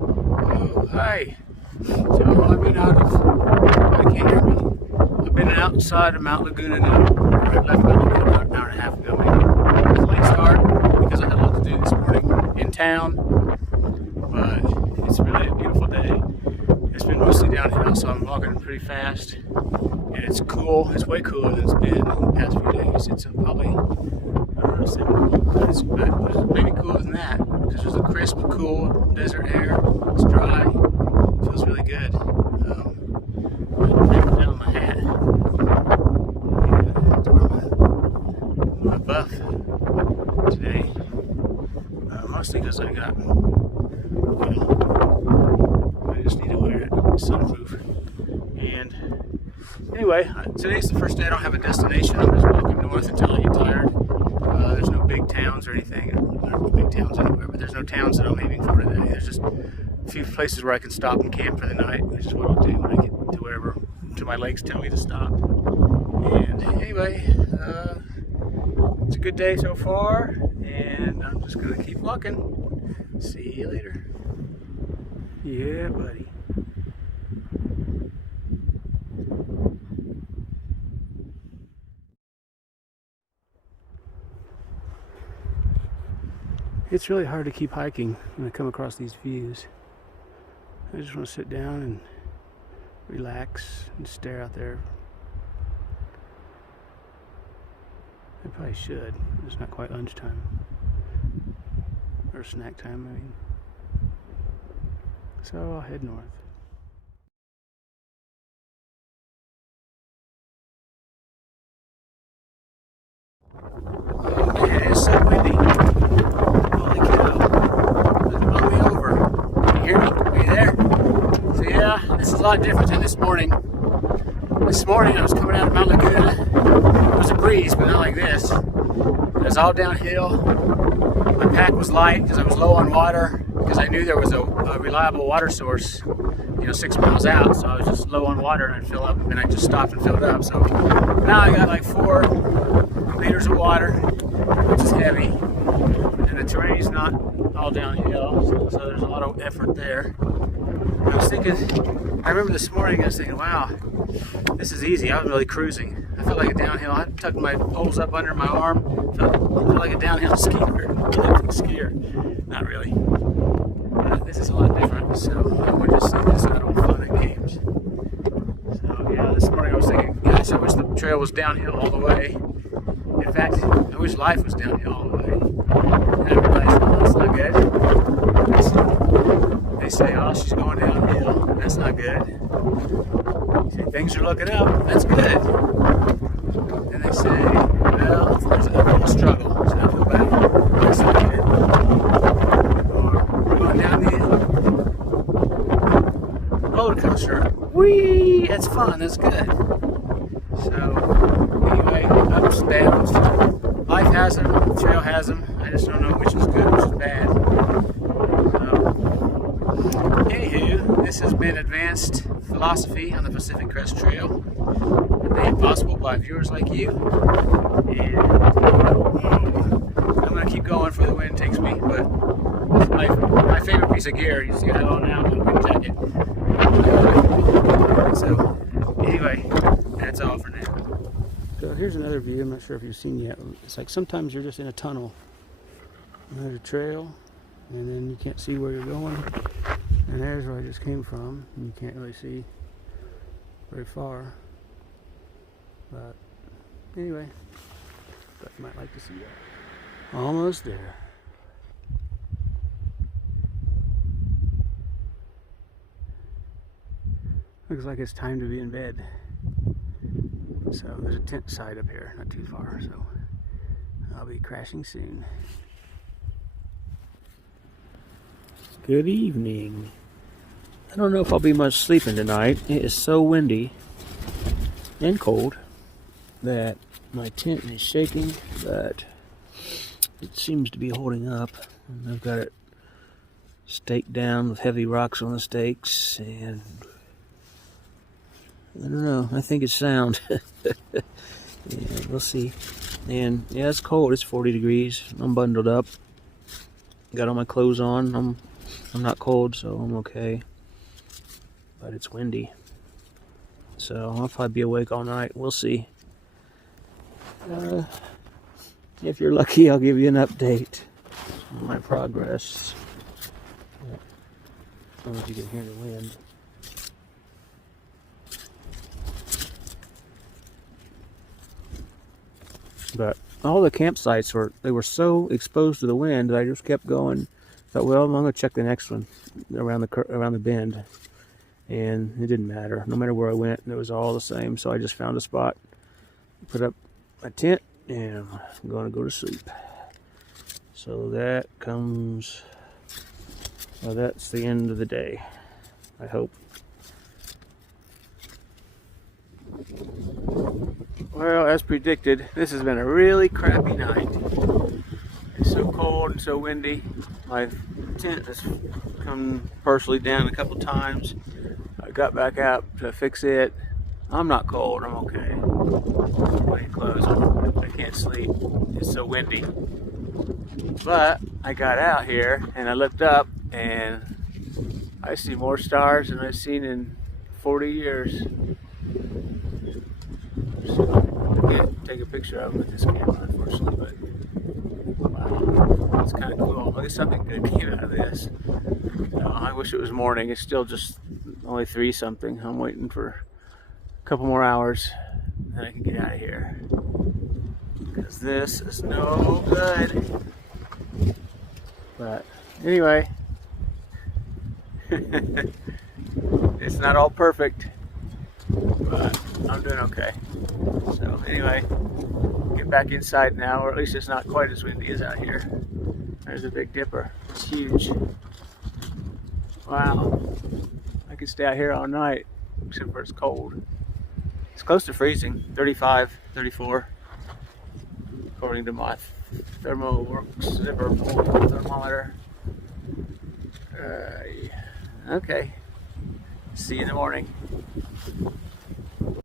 Oh, hi. So I've been out of, I can't hear me. I've been outside of Mount Laguna now. I left Mount Laguna about an hour and a half ago maybe. It was a late start because I had a lot to do this morning in town. But it's really a beautiful day. It's been mostly downhill, so I'm walking pretty fast. And it's cool. It's way cooler than it's been in the past few days. It's probably, I don't know, 70. But maybe cooler than that because there's a crisp, cool desert air. It's dry. It feels really good. I'm putting down my hat. My buff today. Mostly because I got, I just need to wear it. It's sunproof. And anyway, today's the first day I don't have a destination. I'm just walking north until I get tired. There's no big towns or anything. There are no big towns anywhere, but there's no towns that I'm aiming for today. There's just a few places where I can stop and camp for the night, which is what I'll do when I get to wherever to my legs tell me to stop. And anyway, it's a good day so far, and I'm just gonna keep walking. See you later. Yeah, buddy. It's really hard to keep hiking when I come across these views. I just want to sit down and relax and stare out there. I probably should. It's not quite lunchtime. Or snack time, I mean. So I'll head north. Oh man, it's so windy. Holy cow. It's blowing me over. Can you hear me? Are you there? So yeah, this is a lot different than this morning. This morning I was coming out of Mount Laguna. There was a breeze, but not like this. It was all downhill. My pack was light because I was low on water, because I knew there was a reliable water source, 6 miles out. So I was just low on water and I'd fill up, and I just stopped and filled up. So now I got like 4 liters of water, which is heavy, and the terrain's not all downhill, so there's a lot of effort there. And I was thinking, I remember this morning I was thinking, wow, this is easy. I was really cruising. I felt like a downhill. I tucked my poles up under my arm. Felt like a downhill skier. Not really. But this is a lot different. So we're just having fun and games. So yeah, this morning I was thinking, gosh, I wish the trail was downhill all the way. In fact, I wish life was downhill all the way. And I realized, well, that's not good. They say, oh, she's going downhill. That's not good. They say, things are looking up. That's good. And they say, well, there's an uphill struggle. It's an uphill battle. That's not good. Or we're going down the roller coaster. Whee! That's fun. That's good. So, anyway, ups and downs. Life has them, the trail has them. I just don't know which is good, which is bad. Anywho, this has been Advanced Philosophy on the Pacific Crest Trail, made possible by viewers like you. And I'm going to keep going before the wind takes me, but my favorite piece of gear, you see what I have on now, my wind jacket. So, anyway, that's all for now. So here's another view. I'm not sure if you've seen yet. It's like sometimes you're just in a tunnel. And there's a trail, and then you can't see where you're going. And there's where I just came from. And you can't really see very far. But anyway, thought you might like to see that. Almost there. Looks like it's time to be in bed. So there's a tent site up here, not too far, so I'll be crashing soon. Good evening. I don't know if I'll be much sleeping tonight. It is so windy and cold that my tent is shaking, but it seems to be holding up. And I've got it staked down with heavy rocks on the stakes, and I don't know. I think it's sound. Yeah, we'll see. And yeah, it's cold. It's 40 degrees. I'm bundled up. Got all my clothes on. I'm I'm not cold, so I'm okay. But it's windy. So I'll probably be awake all night. We'll see. If you're lucky, I'll give you an update on my progress. I don't know if you can hear the wind. But all the campsites were so exposed to the wind that I just kept going. Thought, well, I'm gonna check the next one around the bend, and it didn't matter. No matter where I went, it was all the same. So I just found a spot, put up a tent, and I'm gonna go to sleep. So that comes. Well, that's the end of the day, I hope. Well, as predicted, this has been a really crappy night. It's so cold and so windy. My tent has come partially down a couple times. I got back out to fix it. I'm not cold, I'm okay. I'm wearing clothes on. I can't sleep. It's so windy. But I got out here and I looked up and I see more stars than I've seen in 40 years. So I can't take a picture of them with this camera, unfortunately, but wow, it's kind of cool. At least something good came out of this. I wish it was morning. It's still just only 3 something. I'm waiting for a couple more hours, then I can get out of here. Because this is no good. But anyway, it's not all perfect, but I'm doing okay. So anyway, get back inside now, or at least it's not quite as windy as out here. There's a Big Dipper. It's huge. Wow. I could stay out here all night, except for it's cold. It's close to freezing, 35, 34, according to my ThermoWorks thermometer. Okay. See you in the morning.